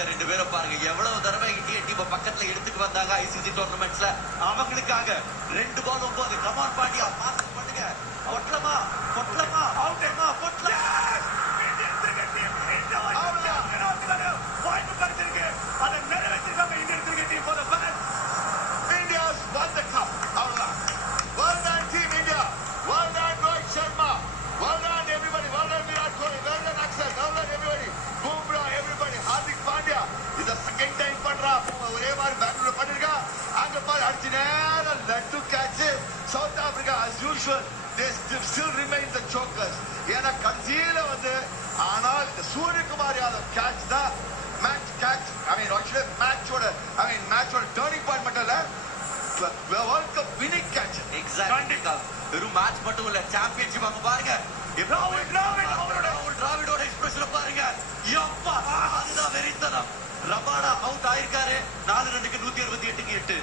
இந்த ரெண்டு பேரும் பாருங்க எவ்வளவு தடவை இந்திய டீம் பக்கத்துல எடுத்துட்டு வந்தாங்க ஐசிசி டோர்னமெண்ட்ஸ்ல. அவங்களுக்காக 2 பால் 9. கமான் பாண்டியா பாஸ் பண்ணுங்க. பொட்டலமா பொட்டலமா அவுட்டமா பொட்டலமா. South Africa, as usual, they still remain the chokers. ஏன்னா கடைசியில வந்து ஆனால் இந்த சூரியகுமார் யாதவ் கேட்ச் தான் மேட்ச் கேட்ச். மேட்சோட டர்னிங் பாயிண்ட் மட்டும் இல்ல, world cup winning catch. Exactly. வெறும் மேட்ச் மட்டும் இல்ல, சாம்பியன்ஷிப். அங்க பாருங்க டிராவிடோட எக்ஸ்பிரஷன் பாருங்க. யப்பா அதுதான் வெறித்தனம். ரபாடா அவுட் ஆயிருக்காரு. 4-2க்கு 168க்கு 8.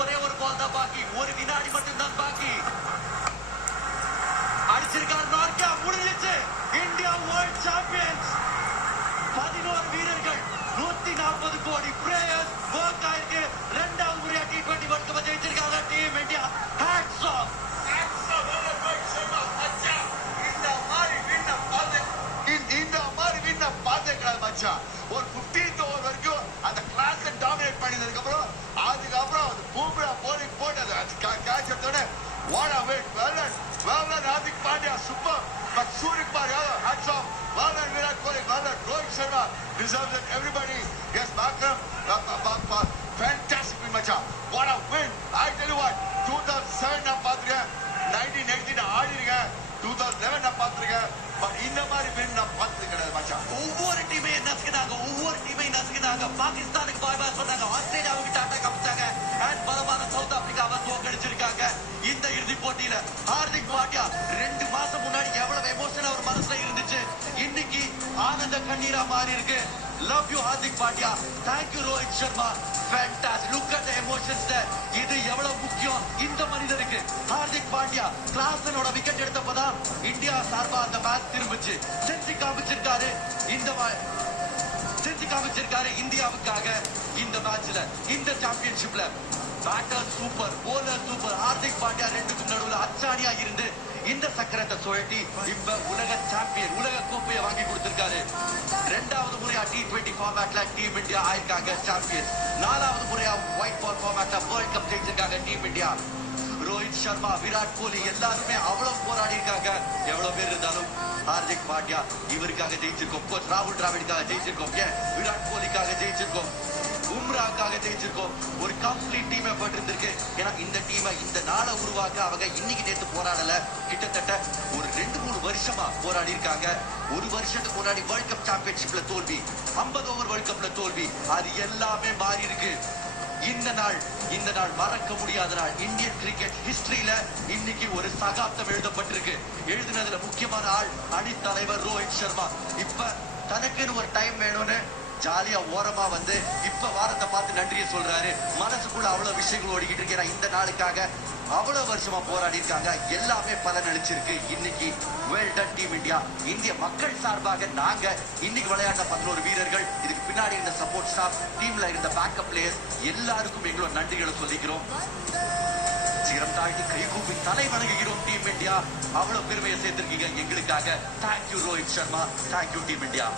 ஒரே ஒரு பால் தான் பாக்கி, ஒரு வினாடி மட்டும்தான் பாக்கி. அடிச்சிருக்காரு நார்கா, முடிஞ்சிச்சு. India world champions. 11 வீரர்கள், 140 கோடி பிரேயர்ஸ் வொர்க் ஆயிருக்கு. 2வது முறையா T20 வேர்ல்ட் கப் ஜெயிச்சிருக்காங்க டீம் இந்தியா. Hats off. இந்த மாதிரி வின்ன பாத்துக்கிறாரு மச்சான். ஒரு 15th ஓவர் வரைக்கும் அந்த கிளாஸ் டாமினேட் பண்ணதுக்கு அப்புறம் அதுக்கப்புறம் பூம்ரா போலிங் போட்டு கேட்ச் எடுத்தோடனே what a win. Well done Hardik Pandya, super. But Suryakumar Yadav hats off. Well done Virat Kohli, well done Rohit Sharma, deserves it. Everybody, yes, Bakram, fantastic win மச்சான். What a win. I tell you what, 2007 நான் பாத்துருக்கேன், 1980 நான் ஆடிருக்கேன், 2011 நான் பாத்துருக்கேன். பட் இந்த மாதிரி வின் நான் பார்த்தது கிடையாது மச்சான். ஒவ்வொரு டீமையும் நசுக்கினாங்க. பாகிஸ்தானுக்கு பாய் பாய் சொன்னாங்க, ஆஸ்திரேலியாவுக்கு டாட்டா காமிச்சாங்க. அண்ட் பலமான சவுத் ஆப்பிரிக்காவை தோக்கடிச்சிருக்காங்க. இந்த இறுதி போட்டியில ஹார்திக் பாண்டியா 2 மாசம் முன்னாடி எவ்வளவு எமோஷன் அவர் மனசுல இருந்துச்சு, இன்னைக்கு ஆனந்த கண்ணீரா மாறி இருக்கு. Love you Hardik Pandya. Thank you Rohit Sharma. Fantastic. Look at the emotions. இது எவ்வளவு முக்கியம் இந்த மனிதருக்கு. ஹார்திக் பாண்டியா கிளாசனோட விக்கெட் எடுத்தப்பதான் இந்தியா சார்பா அந்த மேட்ச் திரும்பிச்சு. செஞ்சு காமிச்சிருக்காரு இந்தியாவுக்காக. இந்த மேட்ச்ல, இந்த சாம்பியன்ஷிப்ல batter super, bowler super. Hardik Pandya 2க்கும் நடுவுல அச்சாணியா இருந்து இந்த சக்கரத்தை சுழட்டி இப்ப உலக சாம்பியன், உலக கோப்பையை வாங்கி கொடுத்திருக்காரு. 2வது முறையா T20 ஃபார்மேட்ல டீம் இந்தியா ஆயிருக்காங்க சாம்பியன். 4வது முறையா ஒயிட் பால் ஃபார்மேட்ல வேர்ல்ட் கப் ஜெயிச்சிருக்காங்க டீம் இந்தியா. ரோஹித் சர்மா, விராட் கோலி எல்லாருமே அவ்வளவு போராடி இருக்காங்க. எவ்வளவு பேர் இருந்தாலும் ஹார்திக் பாண்டியா இவருக்காக ஜெயிச்சிருக்கோம். கோச் ராகுல் டிராவிடுக்காக ஜெயிச்சிருக்கோம். ஏன் விராட் கோலிக்காக ஜெயிச்சிருக்கோம், பும்ராவுக்காக ஜெயிச்சிருக்கோம். ஒரு கம்ப்ளீட் டீம் எஃபர்ட் இருந்திருக்கு. ஏன்னா இந்த டீமை, இந்த நாளை உருவாக்க அவங்க இன்னைக்கு நேத்து போராடல, கிட்டத்தட்ட ஒரு 2-3 வருஷமா போராடி இருக்காங்க. ஒரு வருஷத்துக்கு முன்னாடி வேர்ல்ட் கப் சாம்பியன்ஷிப்ல தோல்வி, 50 ஓவர் வேர்ல்ட் கப்ல தோல்வி, அது எல்லாமே மாறி இருக்கு. இந்த நாள் மறக்க முடியாத நாள். இந்தியன் கிரிக்கெட் ஹிஸ்டரியில இன்னைக்கு ஒரு சகாப்தம் எழுதப்பட்டிருக்கு. எழுதினதுல முக்கியமான ஆள் அணி தலைவர் ரோஹித் சர்மா. இப்ப தனக்குன்னு ஒரு டைம் வேணும்னு ஜாலியா ஓரமா வந்து இப்ப வாரத்தை பார்த்து நன்றியை சொல்றாரு. மனசுக்குள்ள அவ்வளவு விஷயங்கள் ஓடிக்கிட்டு இருக்கு. இந்த நாளுக்காக அவ்வளவு வருஷமா போராடி இருக்காங்க. எல்லாமே பலன் அளிச்சிருக்கு. இன்னைக்கு வெல் டன் டீம் இந்தியா. இந்திய மக்கள் சார்பாக நாங்க இன்னைக்கு விளையாட்ட 11 வீரர்கள், இதுக்கு பின்னாடி இருந்த சப்போர்ட் ஸ்டாஃப், டீம்ல இருந்த பேக்கப் பிளேயர்ஸ் எல்லாருக்கும் எங்களோட நன்றிகளை சொல்லிக்கிறோம். சிகரம் தாழ்த்தி கைகூப்பி தலை வணங்குகிறோம் டீம் இந்தியா. அவ்வளவு பெருமையை சேர்த்திருக்கீங்க எங்களுக்காக. Thank you Rohit Sharma. Thank you team India.